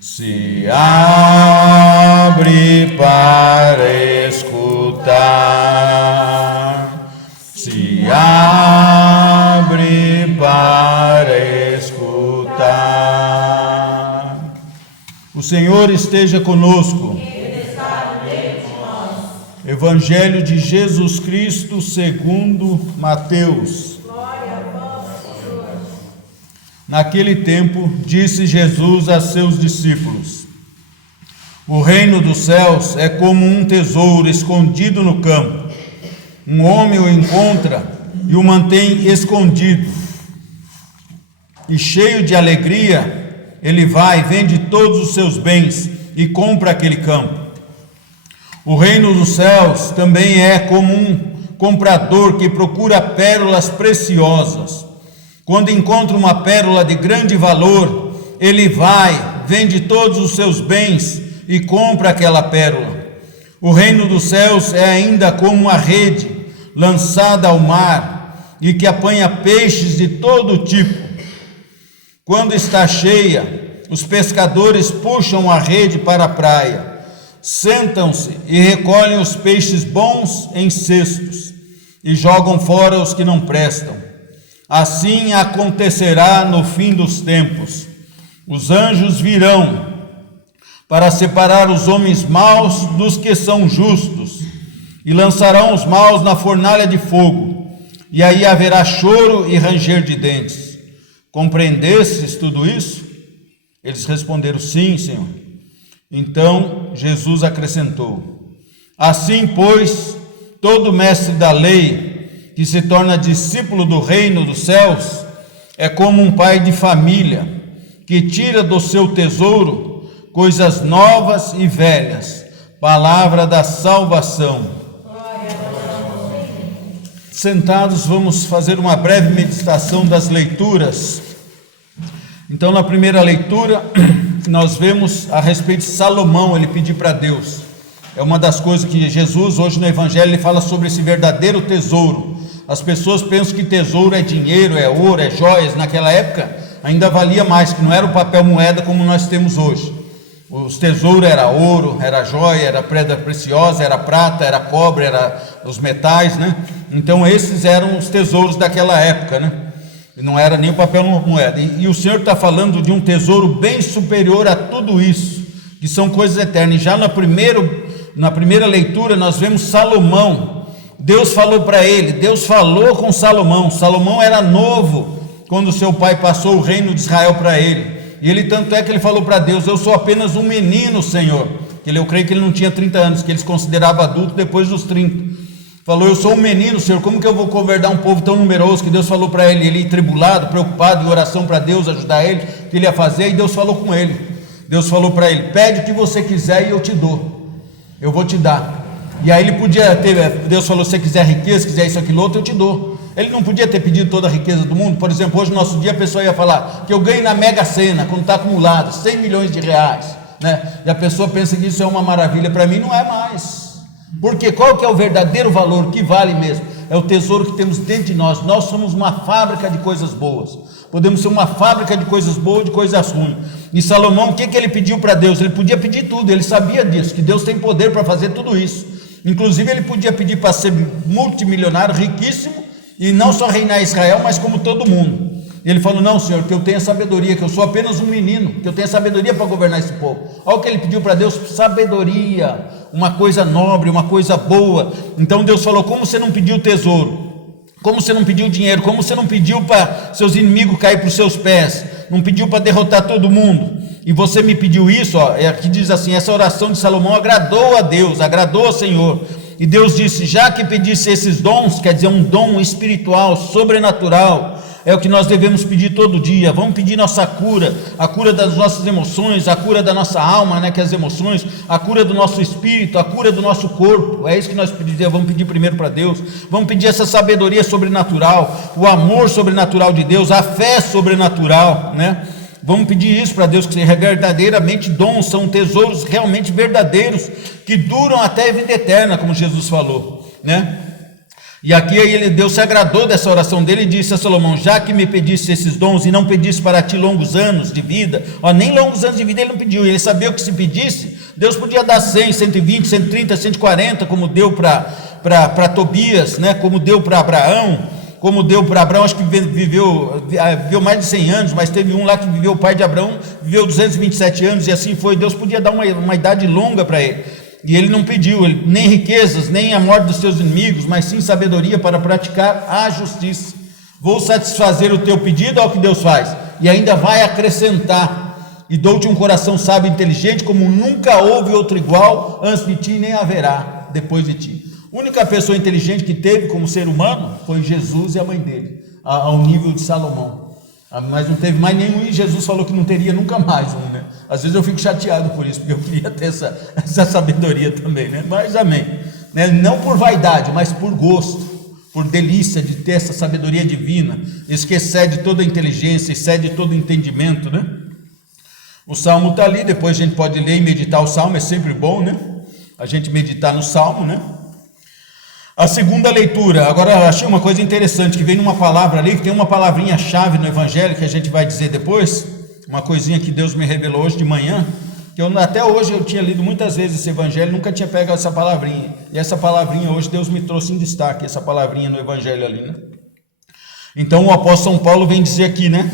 Se abre para escutar, se abre para escutar. O Senhor esteja conosco. Ele está no meio de nós. Evangelho de Jesus Cristo segundo Mateus. Glória a vós, Senhor. Naquele tempo, disse Jesus a seus discípulos: O reino dos céus é como um tesouro escondido no campo. Um homem o encontra e o mantém escondido. E cheio de alegria, ele vai, vende todos os seus bens e compra aquele campo. O reino dos céus também é como um comprador que procura pérolas preciosas. Quando encontra uma pérola de grande valor, ele vai, vende todos os seus bens e compra aquela pérola. O reino dos céus é ainda como uma rede lançada ao mar e que apanha peixes de todo tipo. Quando está cheia, os pescadores puxam a rede para a praia, sentam-se e recolhem os peixes bons em cestos e jogam fora os que não prestam. Assim acontecerá no fim dos tempos. Os anjos virão para separar os homens maus dos que são justos, e lançarão os maus na fornalha de fogo, e aí haverá choro e ranger de dentes. Compreendestes tudo isso? Eles responderam: sim, Senhor. Então Jesus acrescentou: assim, pois, todo mestre da lei que se torna discípulo do reino dos céus é como um pai de família que tira do seu tesouro coisas novas e velhas. Palavra da salvação. Sentados, vamos fazer uma breve meditação das leituras. Então, na primeira leitura, nós vemos a respeito de Salomão, ele pedir para Deus. É uma das coisas que Jesus, hoje no Evangelho, ele fala sobre esse verdadeiro tesouro. As pessoas pensam que tesouro é dinheiro, é ouro, é joias. Naquela época ainda valia mais, que não era o papel moeda como nós temos hoje. Os tesouros era ouro, era joia, era pedra preciosa, era prata, era cobre, era os metais, né? Então esses eram os tesouros daquela época, né? Não era nem o papel moeda. E o Senhor está falando de um tesouro bem superior a tudo isso, que são coisas eternas. E já na primeira leitura nós vemos Salomão. Deus falou para ele, Deus falou com Salomão. Salomão era novo quando seu pai passou o reino de Israel para ele. E ele, tanto é que ele falou para Deus: eu sou apenas um menino, Senhor. Eu creio que ele não tinha 30 anos, que eles consideravam adulto depois dos 30. Falou: eu sou um menino, Senhor, como que eu vou governar um povo tão numeroso? Que Deus falou para ele, ele tribulado, preocupado, em oração para Deus ajudar ele, o que ele ia fazer, e Deus falou com ele. Deus falou para ele: pede o que você quiser e eu te dou, eu vou te dar. E aí ele podia ter, Deus falou: se você quiser riqueza, se quiser isso, aquilo, outro, eu te dou. Ele não podia ter pedido toda a riqueza do mundo. Por exemplo, hoje no nosso dia a pessoa ia falar que eu ganho na Mega Sena, quando está acumulado, 100 milhões de reais, né? E a pessoa pensa que isso é uma maravilha. Para mim não é mais. Porque qual que é o verdadeiro valor, o que vale mesmo? É o tesouro que temos dentro de nós. Nós somos uma fábrica de coisas boas. Podemos ser uma fábrica de coisas boas e de coisas ruins. E Salomão, o que ele pediu para Deus? Ele podia pedir tudo, ele sabia disso, que Deus tem poder para fazer tudo isso. Inclusive ele podia pedir para ser multimilionário, riquíssimo, e não só reinar Israel, mas como todo mundo. E ele falou: não, Senhor, que eu tenha sabedoria, que eu sou apenas um menino, que eu tenha sabedoria para governar esse povo. Olha o que ele pediu para Deus: sabedoria, uma coisa nobre, uma coisa boa. Então Deus falou: como você não pediu tesouro, como você não pediu dinheiro, como você não pediu para seus inimigos cair para os seus pés, não pediu para derrotar todo mundo, e você me pediu isso, ó, aqui diz assim: essa oração de Salomão agradou a Deus, agradou ao Senhor. E Deus disse: já que pedisse esses dons, quer dizer, um dom espiritual, sobrenatural, é o que nós devemos pedir todo dia. Vamos pedir nossa cura, a cura das nossas emoções, a cura da nossa alma, né, que é as emoções, a cura do nosso espírito, a cura do nosso corpo. É isso que nós vamos pedir primeiro para Deus. Vamos pedir essa sabedoria sobrenatural, o amor sobrenatural de Deus, a fé sobrenatural, né? Vamos pedir isso para Deus, que verdadeiramente dons são tesouros realmente verdadeiros, que duram até a vida eterna, como Jesus falou, né? E aqui Deus se agradou dessa oração dele e disse a Salomão: já que me pedisse esses dons e não pedisse para ti longos anos de vida, nem longos anos de vida ele não pediu, ele sabia que se pedisse, Deus podia dar 100, 120, 130, 140, como deu para Tobias, né? Como deu para Abraão, acho que viveu mais de 100 anos, mas teve um lá que viveu, o pai de Abraão, viveu 227 anos, e assim foi. Deus podia dar uma idade longa para ele, e ele não pediu nem riquezas, nem a morte dos seus inimigos, mas sim sabedoria para praticar a justiça. Vou satisfazer o teu pedido, ao que Deus faz, e ainda vai acrescentar: e dou-te um coração sábio e inteligente, como nunca houve outro igual antes de ti, nem haverá depois de ti. A única pessoa inteligente que teve como ser humano foi Jesus e a mãe dele, ao nível de Salomão. Mas não teve mais nenhum, e Jesus falou que não teria nunca mais um, né? Às vezes eu fico chateado por isso, porque eu queria ter essa sabedoria também, né? Mas amém, né? Não por vaidade, mas por gosto, por delícia de ter essa sabedoria divina, isso que excede toda a inteligência, excede todo o entendimento, né? O Salmo está ali, depois a gente pode ler e meditar o Salmo, é sempre bom, né? A gente meditar no Salmo, né? A segunda leitura, agora eu achei uma coisa interessante, que vem numa palavra ali, que tem uma palavrinha-chave no Evangelho, que a gente vai dizer depois, uma coisinha que Deus me revelou hoje de manhã, que até hoje eu tinha lido muitas vezes esse Evangelho, nunca tinha pegado essa palavrinha, e essa palavrinha hoje Deus me trouxe em destaque, essa palavrinha no Evangelho ali, né? Então o apóstolo São Paulo vem dizer aqui, né,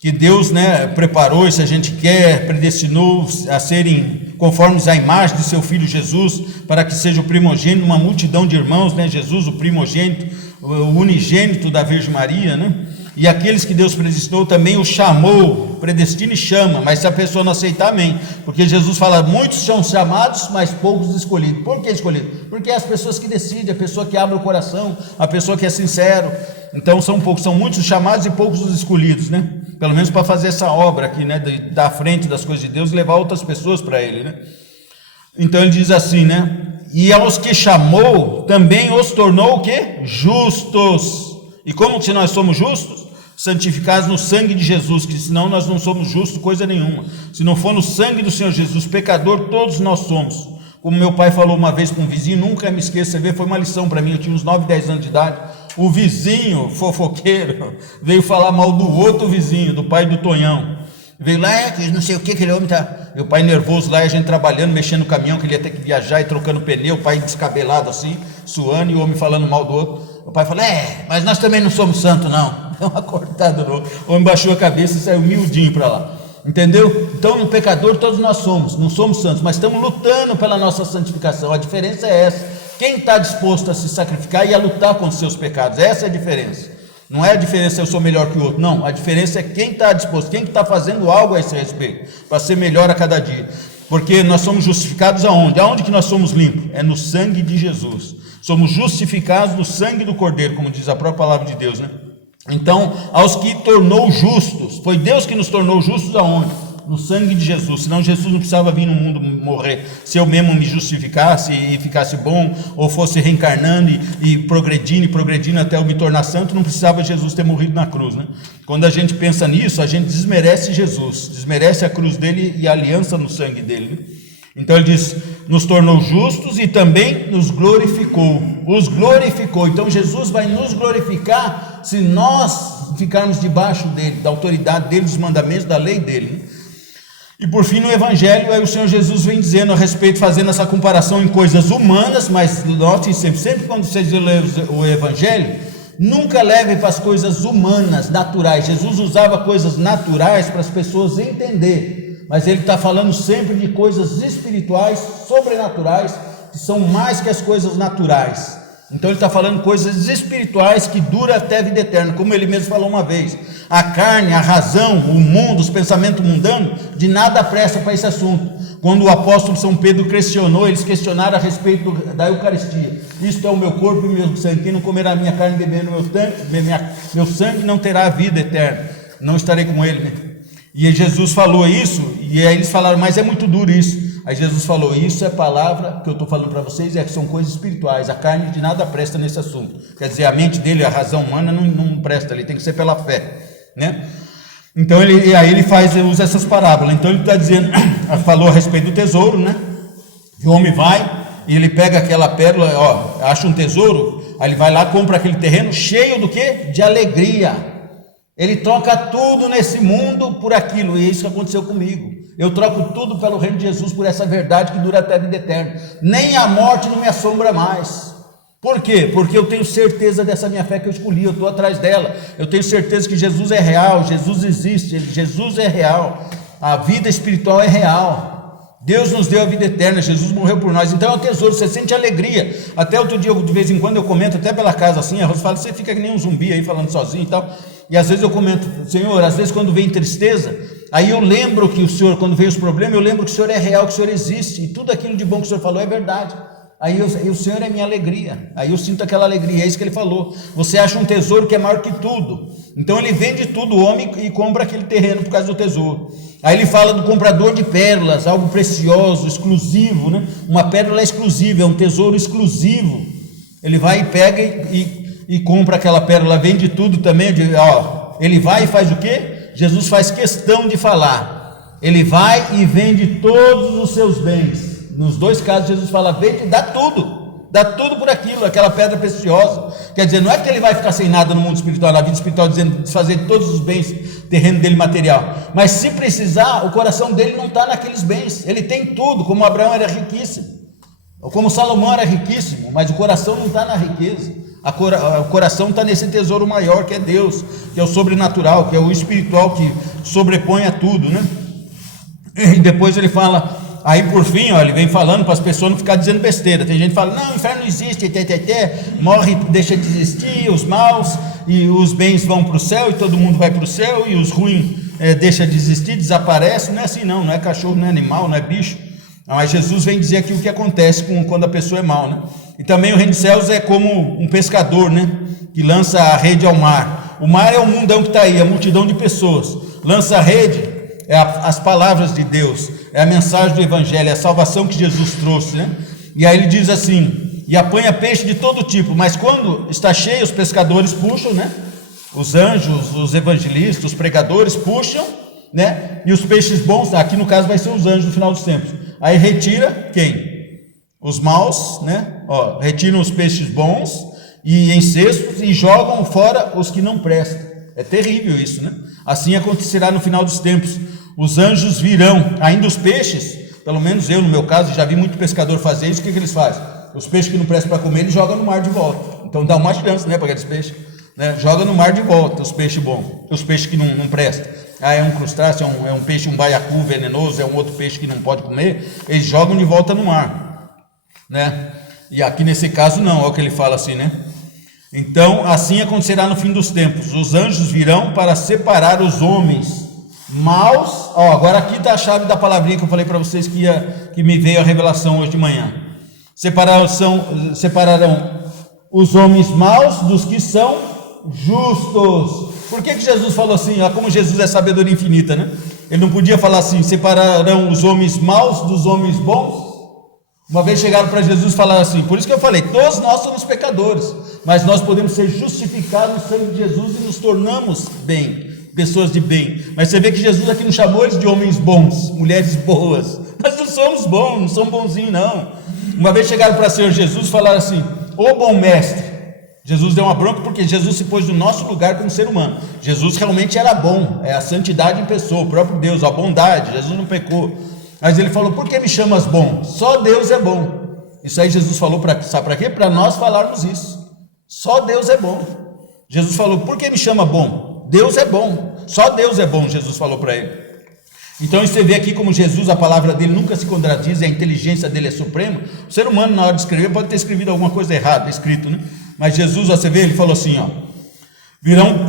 que Deus, né, preparou, se a gente quer, predestinou a serem conformes à imagem de seu Filho Jesus, para que seja o primogênito de uma multidão de irmãos, né? Jesus, o primogênito, o unigênito da Virgem Maria, né? E aqueles que Deus predestinou também o chamou, predestina e chama, mas se a pessoa não aceitar, amém, porque Jesus fala: muitos são chamados, mas poucos escolhidos. Por que escolhidos? Porque é as pessoas que decidem, a pessoa que abre o coração, a pessoa que é sincero. Então são poucos, são muitos os chamados e poucos os escolhidos, né? Pelo menos para fazer essa obra aqui, né, da frente das coisas de Deus, levar outras pessoas para ele, né? Então ele diz assim, né? E aos que chamou, também os tornou o quê? Justos. E como se nós somos justos? Santificados no sangue de Jesus, que senão nós não somos justos coisa nenhuma. Se não for no sangue do Senhor Jesus, pecador todos nós somos. Como meu pai falou uma vez com um vizinho, nunca me esqueço, você vê, foi uma lição para mim, eu tinha uns 9, 10 anos de idade. O vizinho fofoqueiro veio falar mal do outro vizinho, do pai do Tonhão. Veio lá, que não sei o que, aquele homem tá. Meu pai nervoso lá, e a gente trabalhando, mexendo no caminhão, que ele ia ter que viajar e trocando pneu, o pai descabelado assim, suando, e o homem falando mal do outro. O pai falou: mas nós também não somos santos, não. Deu uma cortada no. O homem baixou a cabeça e saiu miudinho para lá. Entendeu? Então, um pecador todos nós somos, não somos santos, mas estamos lutando pela nossa santificação. A diferença é essa. Quem está disposto a se sacrificar e a lutar contra os seus pecados, essa é a diferença. Não é a diferença eu sou melhor que o outro, não. A diferença é quem está disposto, quem está fazendo algo a esse respeito, para ser melhor a cada dia. Porque nós somos justificados aonde? Aonde que nós somos limpos? É no sangue de Jesus. Somos justificados no sangue do Cordeiro, como diz a própria palavra de Deus, né? Então, aos que tornou justos, foi Deus que nos tornou justos aonde? No sangue de Jesus. Senão Jesus não precisava vir no mundo morrer. Se eu mesmo me justificasse e ficasse bom, ou fosse reencarnando e progredindo até eu me tornar santo, não precisava Jesus ter morrido na cruz, né? Quando a gente pensa nisso, a gente desmerece Jesus, desmerece a cruz dele e a aliança no sangue dele, né? Então ele diz: nos tornou justos e também nos glorificou. Os glorificou. Então Jesus vai nos glorificar se nós ficarmos debaixo dele, da autoridade dele, dos mandamentos, da lei dele, né? E por fim, no Evangelho, aí o Senhor Jesus vem dizendo a respeito, fazendo essa comparação em coisas humanas, mas notem sempre quando vocês lerem o Evangelho, nunca leve para as coisas humanas, naturais. Jesus usava coisas naturais para as pessoas entenderem, mas ele está falando sempre de coisas espirituais, sobrenaturais, que são mais que as coisas naturais. Então ele está falando coisas espirituais que duram até a vida eterna, como ele mesmo falou uma vez: a carne, a razão, o mundo, os pensamentos mundanos, de nada presta para esse assunto. Quando o apóstolo São Pedro questionou, eles questionaram a respeito da Eucaristia: isto é o meu corpo e meu sangue, quem não comerá a minha carne e beber meu sangue não terá a vida eterna, não estarei com ele, né? E Jesus falou isso, e aí eles falaram: mas é muito duro isso. Aí Jesus falou: isso é palavra que eu estou falando para vocês, é que são coisas espirituais, a carne de nada presta nesse assunto. Quer dizer, a mente dele, a razão humana não presta, ele tem que ser pela fé, né? Então aí ele usa essas parábolas. Então ele está dizendo, falou a respeito do tesouro, né? O homem vai e ele pega aquela pérola, acha um tesouro, Aí ele vai lá, compra aquele terreno cheio do quê? De alegria. Ele troca tudo nesse mundo por aquilo, e é isso que aconteceu comigo. Eu troco tudo pelo reino de Jesus, por essa verdade que dura até a vida eterna. Nem a morte não me assombra mais. Por quê? Porque eu tenho certeza dessa minha fé que eu escolhi, eu estou atrás dela. Eu tenho certeza que Jesus é real, Jesus existe, Jesus é real. A vida espiritual é real. Deus nos deu a vida eterna, Jesus morreu por nós. Então é um tesouro, você sente alegria. Até outro dia, de vez em quando, eu comento até pela casa assim, a Rosa fala, você fica que nem um zumbi aí falando sozinho e tal. E às vezes eu comento, Senhor, às vezes quando vem tristeza, aí eu lembro que o Senhor, quando vem os problemas, eu lembro que o Senhor é real, que o Senhor existe, e tudo aquilo de bom que o Senhor falou é verdade. Aí o Senhor é minha alegria, aí eu sinto aquela alegria, é isso que ele falou. Você acha um tesouro que é maior que tudo. Então ele vende tudo, o homem, e compra aquele terreno por causa do tesouro. Aí ele fala do comprador de pérolas, algo precioso, exclusivo, né? Uma pérola exclusiva, é um tesouro exclusivo. Ele vai e pega e compra aquela pérola, vende tudo também. Ele vai e faz o quê? Jesus faz questão de falar. Ele vai e vende todos os seus bens. Nos dois casos, Jesus fala, vende, dá tudo por aquilo, aquela pedra preciosa. Quer dizer, não é que ele vai ficar sem nada no mundo espiritual, na vida espiritual, dizendo, desfazer todos os bens, terreno dele material. Mas se precisar, o coração dele não está naqueles bens. Ele tem tudo, como Abraão era riquíssimo, ou como Salomão era riquíssimo, mas o coração não está na riqueza. O coração está nesse tesouro maior que é Deus, que é o sobrenatural, que é o espiritual, que sobrepõe a tudo, né? E depois ele fala, aí por fim, ele vem falando para as pessoas não ficar dizendo besteira. Tem gente que fala, não, o inferno não existe, morre, deixa de existir, os maus e os bens vão para o céu, e todo mundo vai para o céu, e os ruins deixa de existir, desaparece. Não é assim não é cachorro, não é animal, não é bicho. Mas Jesus vem dizer aqui o que acontece quando a pessoa é mau, né? E também o reino dos céus é como um pescador, né? Que lança a rede ao mar. O mar é o mundão que está aí, a multidão de pessoas. Lança a rede, as palavras de Deus, é a mensagem do evangelho, é a salvação que Jesus trouxe, né? E aí ele diz assim, e apanha peixe de todo tipo, mas quando está cheio, os pescadores puxam, né? Os anjos, os evangelistas, os pregadores puxam, né? E os peixes bons, aqui no caso vai ser os anjos no final dos tempos. Aí retira quem? Os maus, né? Retiram os peixes bons e em cestos e jogam fora os que não prestam. É terrível isso, né? Assim acontecerá no final dos tempos. Os anjos virão, ainda os peixes, pelo menos eu no meu caso, já vi muito pescador fazer isso. O que eles fazem? Os peixes que não prestam para comer, eles jogam no mar de volta. Então dá uma chance, né, para aqueles peixes, né? Joga no mar de volta os peixes bons, os peixes que não prestam. É um crustáceo, é um peixe, um baiacu venenoso, é um outro peixe que não pode comer, eles jogam de volta no mar, né? E aqui nesse caso não, é o que ele fala assim, né? Então assim acontecerá no fim dos tempos, os anjos virão para separar os homens maus. Agora aqui está a chave da palavrinha que eu falei para vocês que me veio a revelação hoje de manhã. Separarão os homens maus dos que são justos. Por que Jesus falou assim? Como Jesus é sabedoria infinita, né? Ele não podia falar assim, separarão os homens maus dos homens bons? Uma vez chegaram para Jesus e falaram assim, por isso que eu falei, todos nós somos pecadores, mas nós podemos ser justificados no sangue de Jesus e nos tornamos bem, pessoas de bem. Mas você vê que Jesus aqui não chamou eles de homens bons, mulheres boas. Nós não somos bons, não somos bonzinhos não. Uma vez chegaram para o Senhor Jesus e falaram assim, ô bom mestre. Jesus deu uma bronca porque Jesus se pôs no nosso lugar como ser humano. Jesus realmente era bom, é a santidade em pessoa, o próprio Deus, a bondade. Jesus não pecou. Mas ele falou, por que me chamas bom? Só Deus é bom. Isso aí Jesus falou, sabe para quê? Para nós falarmos isso. Só Deus é bom. Jesus falou, por que me chama bom? Deus é bom. Só Deus é bom, Jesus falou para ele. Então você vê aqui como Jesus, a palavra dele nunca se contradiz, a inteligência dele é suprema. O ser humano na hora de escrever pode ter escrevido alguma coisa errada, escrito, né? Mas Jesus, você vê, ele falou assim,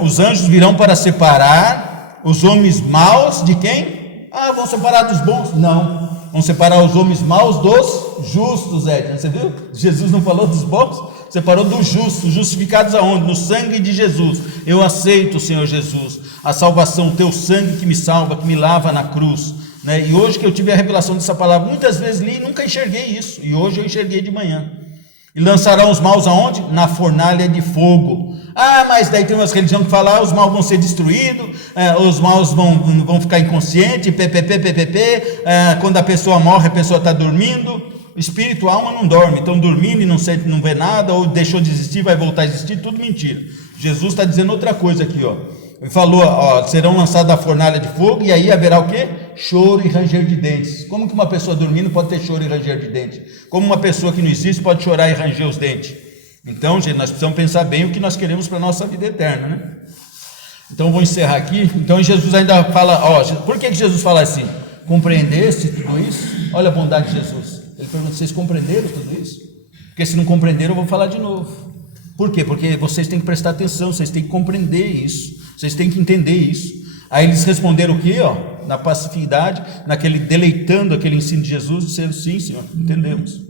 os anjos virão para separar os homens maus de quem? Vão separar dos bons? Não, vão separar os homens maus dos justos, Edna. Você viu? Jesus não falou dos bons, separou dos justos. Justificados aonde? No sangue de Jesus. Eu aceito, Senhor Jesus, a salvação, teu sangue que me salva, que me lava na cruz, né? E hoje que eu tive a revelação dessa palavra, muitas vezes li e nunca enxerguei isso, e hoje eu enxerguei de manhã. E lançarão os maus aonde? Na fornalha de fogo. Mas daí tem umas religiões que falam, os maus vão ser destruídos, os maus vão ficar inconscientes, quando a pessoa morre, a pessoa está dormindo. Espírito, alma não dorme, então dormindo e não sente, não vê nada, ou deixou de existir, vai voltar a existir, tudo mentira. Jesus está dizendo outra coisa aqui, ó. Ele falou, ó, serão lançados da fornalha de fogo, e aí haverá o quê? Choro e ranger de dentes. Como que uma pessoa dormindo pode ter choro e ranger de dentes? Como uma pessoa que não existe pode chorar e ranger os dentes? Então, gente, nós precisamos pensar bem o que nós queremos para a nossa vida eterna, né? Então, vou encerrar aqui. Então, Jesus ainda fala, ó, por que Jesus fala assim? Compreendeste tudo isso? Olha a bondade de Jesus. Ele pergunta, vocês compreenderam tudo isso? Porque se não compreenderam, eu vou falar de novo. Por quê? Porque vocês têm que prestar atenção, vocês têm que compreender isso, vocês têm que entender isso. Aí eles responderam o quê? Ó, na passividade, naquele deleitando aquele ensino de Jesus, dizendo, sim, Senhor, entendemos.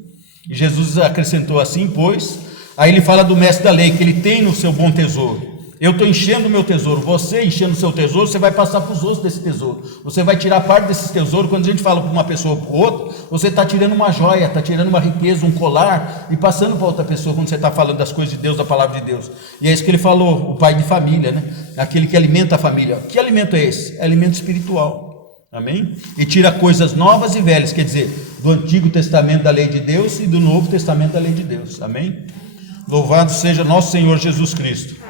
E Jesus acrescentou assim, pois, aí ele fala do mestre da lei, que ele tem no seu bom tesouro. Eu estou enchendo o meu tesouro, você enchendo o seu tesouro, você vai passar para os outros desse tesouro, você vai tirar parte desse tesouro. Quando a gente fala para uma pessoa ou para outra, você está tirando uma joia, está tirando uma riqueza, um colar, e passando para outra pessoa, quando você está falando das coisas de Deus, da palavra de Deus. E é isso que ele falou, o pai de família, né? Aquele que alimenta a família. Que alimento é esse? É alimento espiritual, amém? E tira coisas novas e velhas, quer dizer, do Antigo Testamento da lei de Deus e do Novo Testamento da lei de Deus, amém? Louvado seja nosso Senhor Jesus Cristo.